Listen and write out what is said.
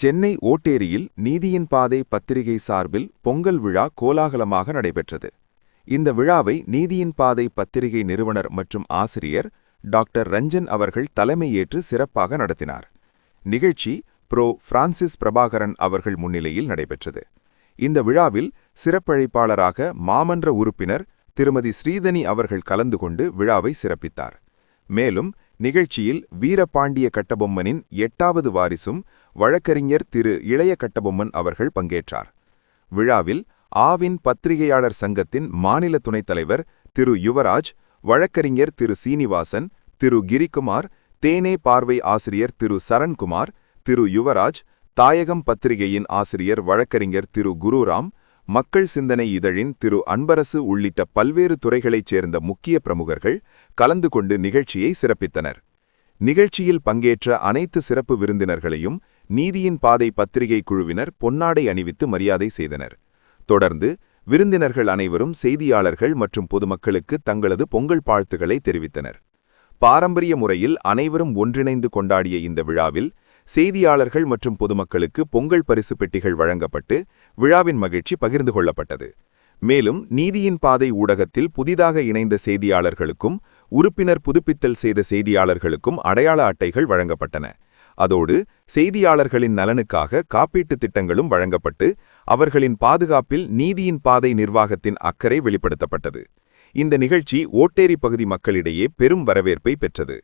சென்னை ஓட்டேரியில் நீதியின் பாதை பத்திரிகை சார்பில் பொங்கல் விழா கோலாகலமாக நடைபெற்றது. இந்த விழாவை நீதியின் பாதை பத்திரிகை நிறுவனர் மற்றும் ஆசிரியர் டாக்டர் ரஞ்சன் அவர்கள் தலைமையேற்று சிறப்பாக நடத்தினார். நிகழ்ச்சி ப்ரோ. பிரான்சிஸ் பிரபாகரன் அவர்கள் முன்னிலையில் நடைபெற்றது. இந்த விழாவில் சிறப்பழைப்பாளராக மாமன்ற உறுப்பினர் திருமதி ஸ்ரீதனி அவர்கள் கலந்து கொண்டு விழாவை சிறப்பித்தார். மேலும் நிகழ்ச்சியில் வீரபாண்டிய கட்டபொம்மனின் 8வது வாரிசும் வழக்கறிஞர் திரு இளைய கட்டபொம்மன் அவர்கள் பங்கேற்றார். விழாவில் ஆவின் பத்திரிகையாளர் சங்கத்தின் மாநில துணைத் தலைவர் திரு யுவராஜ், வழக்கறிஞர் திரு சீனிவாசன், திரு கிரிகுமார், தேனே பார்வை ஆசிரியர் திரு சரண்குமார், திரு யுவராஜ், தாயகம் பத்திரிகையின் ஆசிரியர் வழக்கறிஞர் திரு குருராம், மக்கள் சிந்தனை இதழின் திரு அன்பரசு உள்ளிட்ட பல்வேறு துறைகளைச் சேர்ந்த முக்கிய பிரமுகர்கள் கலந்து கொண்டு நிகழ்ச்சியை சிறப்பித்தனர். நிகழ்ச்சியில் பங்கேற்ற அனைத்து சிறப்பு விருந்தினர்களையும் நீதியின் பாதை பத்திரிகை குழுவினர் பொன்னாடை அணிவித்து மரியாதை செய்தனர். தொடர்ந்து விருந்தினர்கள் அனைவரும் செய்தியாளர்கள் மற்றும் பொதுமக்களுக்கு தங்களது பொங்கல் வாழ்த்துக்களை தெரிவித்தனர். பாரம்பரிய முறையில் அனைவரும் ஒன்றிணைந்து கொண்டாடிய இந்த விழாவில் செய்தியாளர்கள் மற்றும் பொதுமக்களுக்கு பொங்கல் பரிசு பெட்டிகள் வழங்கப்பட்டு விழாவின் மகிழ்ச்சி பகிர்ந்து கொள்ளப்பட்டது. மேலும் நீதியின் பாதை ஊடகத்தில் புதிதாக இணைந்த செய்தியாளர்களுக்கும் உறுப்பினர் புதுப்பித்தல் செய்த செய்தியாளர்களுக்கும் அடையாள அட்டைகள் வழங்கப்பட்டன. அதோடு செய்தியாளர்களின் நலனுக்காக காப்பீட்டுத் திட்டங்களும் வழங்கப்பட்டு அவர்களின் பாதுகாப்பில் நீதியின் பாதை நிர்வாகத்தின் அக்கறை வெளிப்படுத்தப்பட்டது. இந்த நிகழ்ச்சி ஓட்டேரி பகுதி மக்களிடையே பெரும் வரவேற்பை பெற்றது.